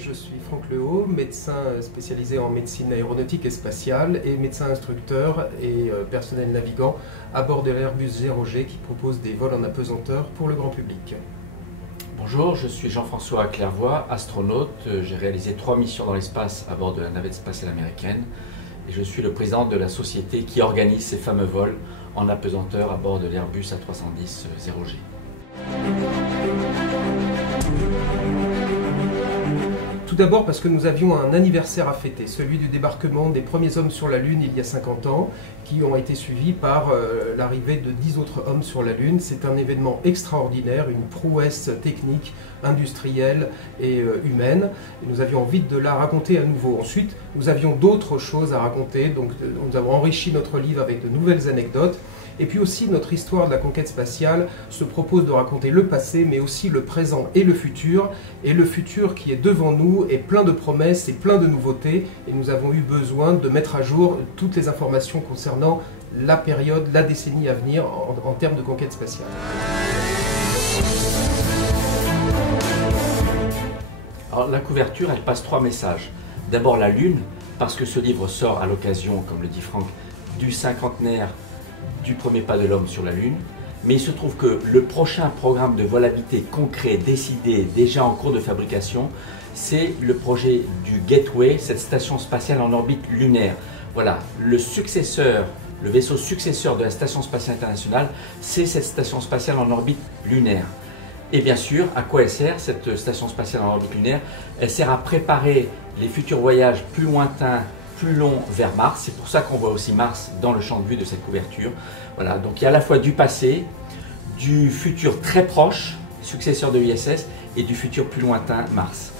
Je suis Franck Lehaut, médecin spécialisé en médecine aéronautique et spatiale et médecin instructeur et personnel navigant à bord de l'Airbus 0G qui propose des vols en apesanteur pour le grand public. Bonjour, je suis Jean-François Clairvoy, astronaute. J'ai réalisé 3 missions dans l'espace à bord de la navette spatiale américaine et je suis le président de la société qui organise ces fameux vols en apesanteur à bord de l'Airbus A310 0G. Tout d'abord parce que nous avions un anniversaire à fêter, celui du débarquement des premiers hommes sur la Lune il y a 50 ans, qui ont été suivis par l'arrivée de 10 autres hommes sur la Lune. C'est un événement extraordinaire, une prouesse technique, industrielle et humaine. Et nous avions envie de la raconter à nouveau. Ensuite, nous avions d'autres choses à raconter, donc nous avons enrichi notre livre avec de nouvelles anecdotes. Et puis aussi, notre histoire de la conquête spatiale se propose de raconter le passé, mais aussi le présent et le futur. Et le futur qui est devant nous est plein de promesses et plein de nouveautés. Et nous avons eu besoin de mettre à jour toutes les informations concernant la période, la décennie à venir en termes de conquête spatiale. Alors, la couverture, elle passe 3 messages. D'abord la Lune, parce que ce livre sort à l'occasion, comme le dit Franck, du cinquantenaire du premier pas de l'homme sur la Lune, mais il se trouve que le prochain programme de vol habité concret, décidé, déjà en cours de fabrication, c'est le projet du Gateway, cette station spatiale en orbite lunaire. Voilà, le successeur, le vaisseau successeur de la Station spatiale internationale, c'est cette station spatiale en orbite lunaire. Et bien sûr, à quoi elle sert cette station spatiale en orbite lunaire? Elle sert à préparer les futurs voyages plus lointains, plus long vers Mars. C'est pour ça qu'on voit aussi Mars dans le champ de vue de cette couverture. Voilà, donc il y a à la fois du passé, du futur très proche, successeur de l'ISS, et du futur plus lointain, Mars.